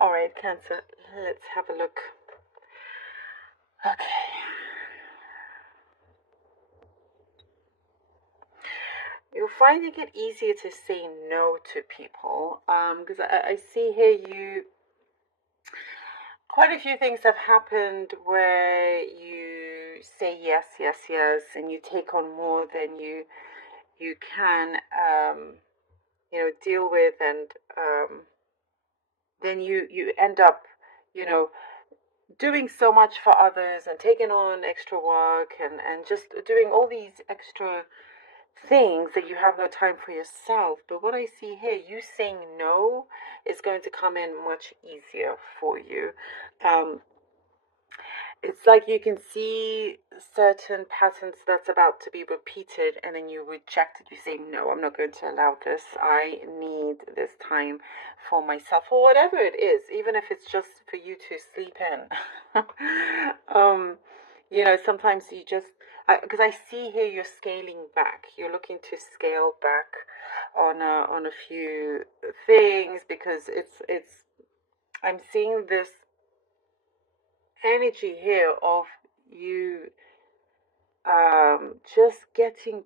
All right, Cancer, let's have a look. Okay. You're finding it easier to say no to people. Because I see here quite a few things have happened where you say yes, yes, yes, and you take on more than you can, deal with, and then you end up, you know, doing so much for others and taking on extra work and just doing all these extra things that you have no time for yourself. But what I see here, you saying no is going to come in much easier for you. Um, it's like you can see certain patterns that's about to be repeated, and then you reject it. You say, no, I'm not going to allow this. I need this time for myself, or whatever it is, even if it's just for you to sleep in. Sometimes you just, because I see here you're scaling back. You're looking to scale back on a few things because I'm seeing this energy here of you just getting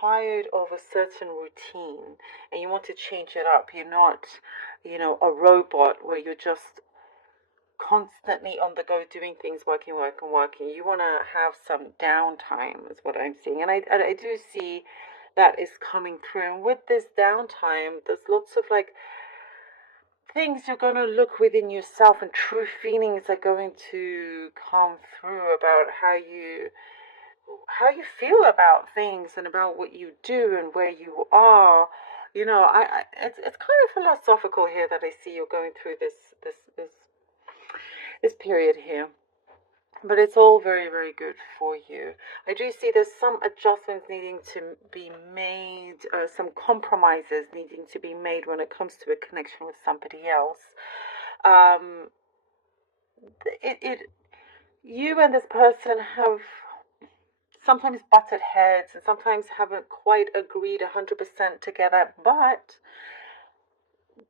tired of a certain routine and you want to change it up. You're not, a robot where you're just constantly on the go doing things, working, working, working. You want to have some downtime, is what I'm seeing. And I do see that is coming through. And with this downtime, there's lots of like things you're going to look within yourself, and true feelings are going to come through about how you feel about things and about what you do and where you are. It's kind of philosophical here that I see you're going through this period here. But it's all very, very good for you. I do see there's some adjustments needing to be made, some compromises needing to be made when it comes to a connection with somebody else. Um, it you and this person have sometimes butted heads and sometimes haven't quite agreed 100% together, but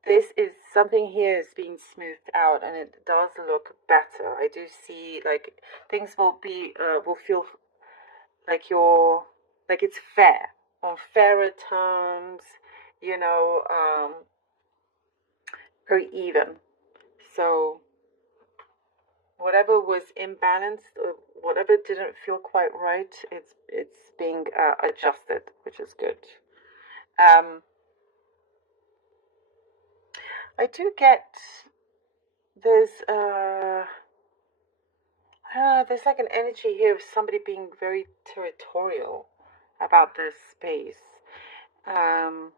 this is something here is being smoothed out and it does look better. I do see like things will feel like it's fair on fairer terms, you know, very even. So whatever was imbalanced or whatever didn't feel quite right, it's being adjusted, which is good. Um, I do get there's there's like an energy here of somebody being very territorial about this space. Um,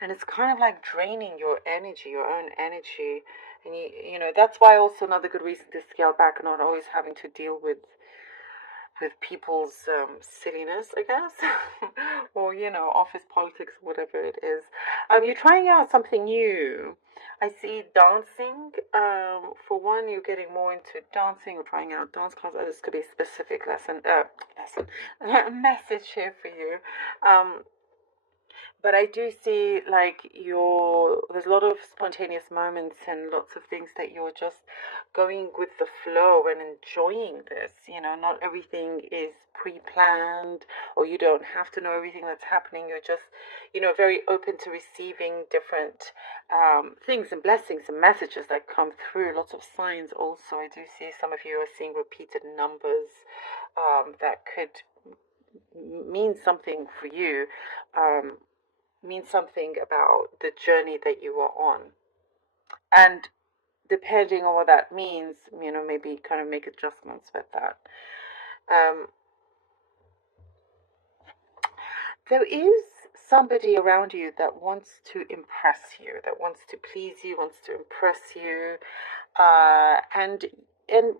and it's kind of like draining your energy, your own energy. And that's why also another good reason to scale back and not always having to deal with people's silliness, I guess, or office politics, whatever it is. You're trying out something new. I see dancing. For one, you're getting more into dancing or trying out dance classes. This could be a specific lesson, message here for you. Um, but I do see like there's a lot of spontaneous moments and lots of things that you're just going with the flow and enjoying this. Not everything is pre-planned, or you don't have to know everything that's happening. You're just, very open to receiving different things and blessings and messages that come through. Lots of signs also. I do see some of you are seeing repeated numbers that could mean something for you. Um, means something about the journey that you are on. And depending on what that means, maybe kind of make adjustments with that. Um, there is somebody around you that wants to impress you, that wants to please you, wants to impress you, and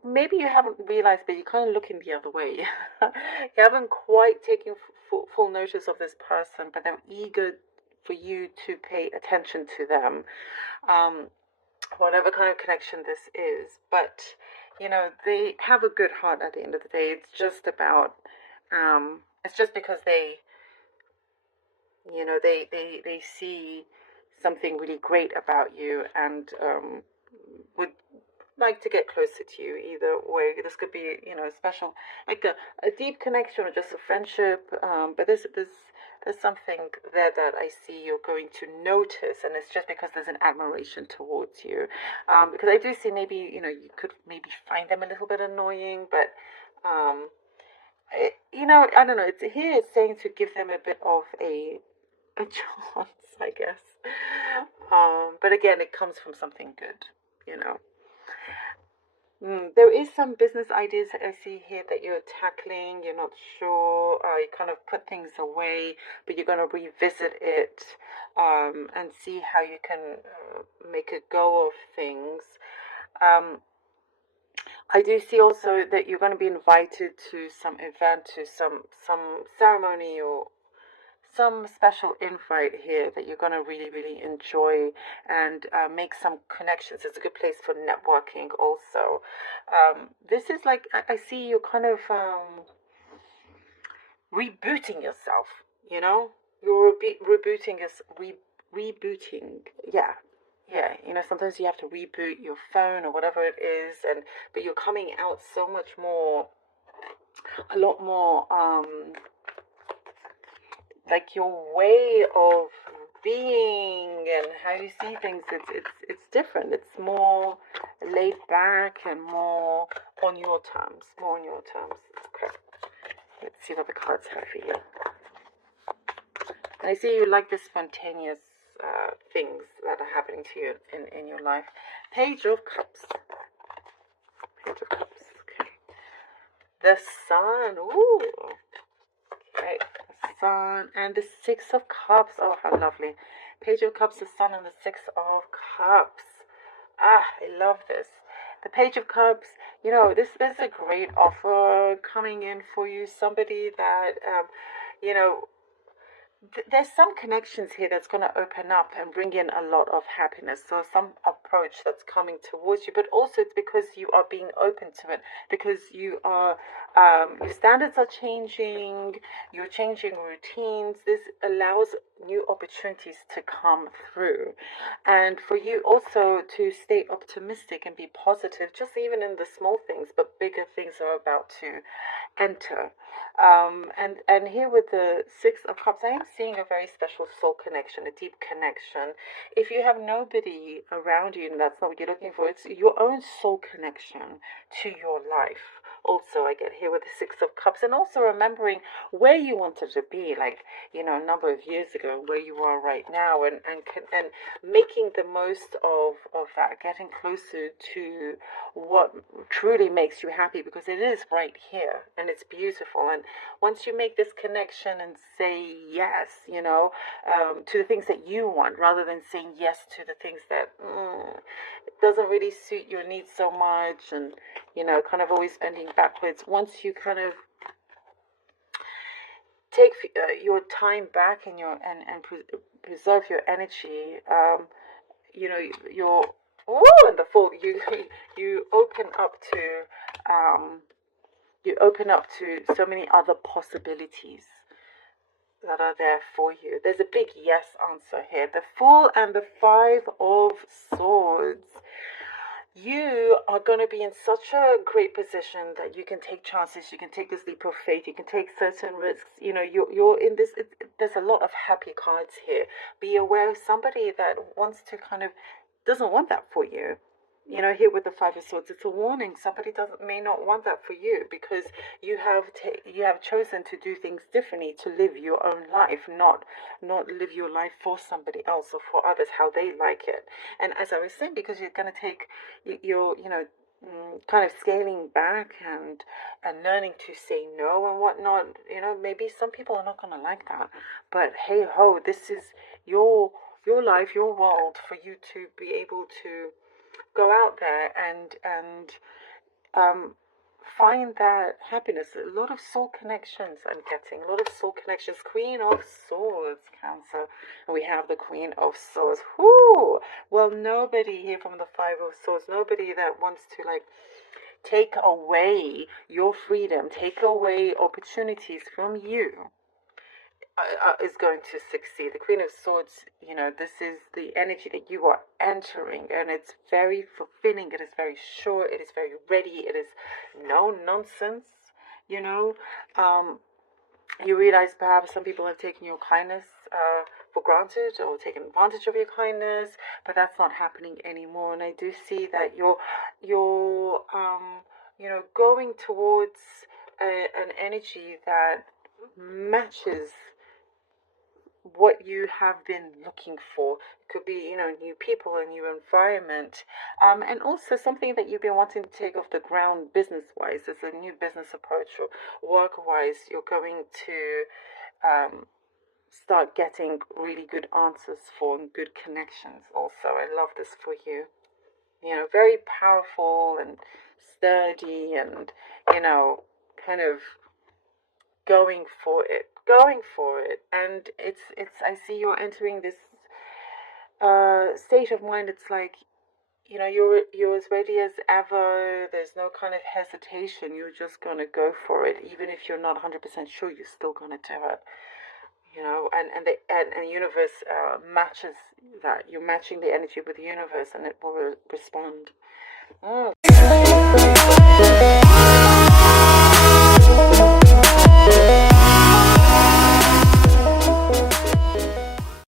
maybe you haven't realized, but you're kind of looking the other way. You haven't quite taken full notice of this person, but they're eager for you to pay attention to them, um, whatever kind of connection this is. But they have a good heart at the end of the day. It's just because they see something really great about you, and would like to get closer to you either way. This could be, special, like a deep connection or just a friendship. But there's something there that I see you're going to notice, and it's just because there's an admiration towards you. Because I do see maybe, you could maybe find them a little bit annoying, but I don't know. It's here. It's saying to give them a bit of a chance, I guess. But again, it comes from something good, you know. There is some business ideas that I see here that you're tackling. You're not sure. You kind of put things away, but you're going to revisit it and see how you can make a go of things. Um, I do see also that you're going to be invited to some event, to some ceremony or some special invite here that you're going to really, really enjoy and make some connections. It's a good place for networking also. This is like, I see you kind of rebooting yourself, you know? You're rebooting, rebooting, yeah. Yeah, sometimes you have to reboot your phone or whatever it is, but you're coming out so much more, a lot more, like your way of being and how you see things. It's different. It's more laid back and more on your terms. More on your terms. Okay. Let's see what the cards have for you. And I see you like the spontaneous things that are happening to you in your life. Page of Cups. Page of Cups. Okay. The Sun. Ooh. Okay. The Sun and the Six of Cups. Oh, how lovely. Page of Cups, the Sun, and the Six of Cups. Ah, I love this. The Page of Cups, this is a great offer coming in for you. Somebody that, you know, there's some connections here that's going to open up and bring in a lot of happiness. So some approach that's coming towards you, but also it's because you are being open to it, because you are, your standards are changing, you're changing routines. This allows new opportunities to come through. And for you also to stay optimistic and be positive, just even in the small things, but bigger things are about to enter. And here with the Six of Cups, I am seeing a very special soul connection, a deep connection. If you have nobody around you and that's not what you're looking for, it's your own soul connection to your life. Also, I get here with the Six of Cups, and also remembering where you wanted to be, like, a number of years ago, where you are right now, and making the most of that, getting closer to what truly makes you happy, because it is right here and it's beautiful. And once you make this connection and say yes, to the things that you want, rather than saying yes to the things that it doesn't really suit your needs so much, and kind of always bending backwards. Once you kind of take your time back and preserve your energy, you're and the Fool, you open up to so many other possibilities that are there for you. There's a big yes answer here. The Fool and the Five of Swords. You are going to be in such a great position that you can take chances, you can take this leap of faith, you can take certain risks. You're in this, there's a lot of happy cards here. Be aware of somebody that wants to kind of, doesn't want that for you. Here with the Five of Swords, it's a warning. Somebody may not want that for you, because you have chosen to do things differently, to live your own life, not live your life for somebody else or for others how they like it. And as I was saying, because you're going to take your kind of scaling back and learning to say no and whatnot. Maybe some people are not going to like that, but hey ho, this is your life, your world, for you to be able to go out there and find that happiness. A lot of soul connections I'm getting. A lot of soul connections. Queen of Swords, Cancer. And we have the Queen of Swords. Whoo! Well, nobody here from the Five of Swords, nobody that wants to take away your freedom, take away opportunities from you. is going to succeed. The Queen of Swords, this is the energy that you are entering, and it's very fulfilling. It is very sure. It is very ready. It is no nonsense. You realize perhaps some people have taken your kindness for granted or taken advantage of your kindness, but that's not happening anymore. And I do see that you're going towards an energy that matches what you have been looking for. It could be, new people, a new environment, and also something that you've been wanting to take off the ground business-wise. There's a new business approach, or work-wise, you're going to start getting really good answers for and good connections also. I love this for you. Very powerful and sturdy and, kind of going for it, and it's I see you're entering this state of mind. It's like, you're as ready as ever. There's no kind of hesitation. You're just gonna go for it, even if you're not 100% sure. You're still gonna do it. And the universe matches that. You're matching the energy with the universe, and it will respond.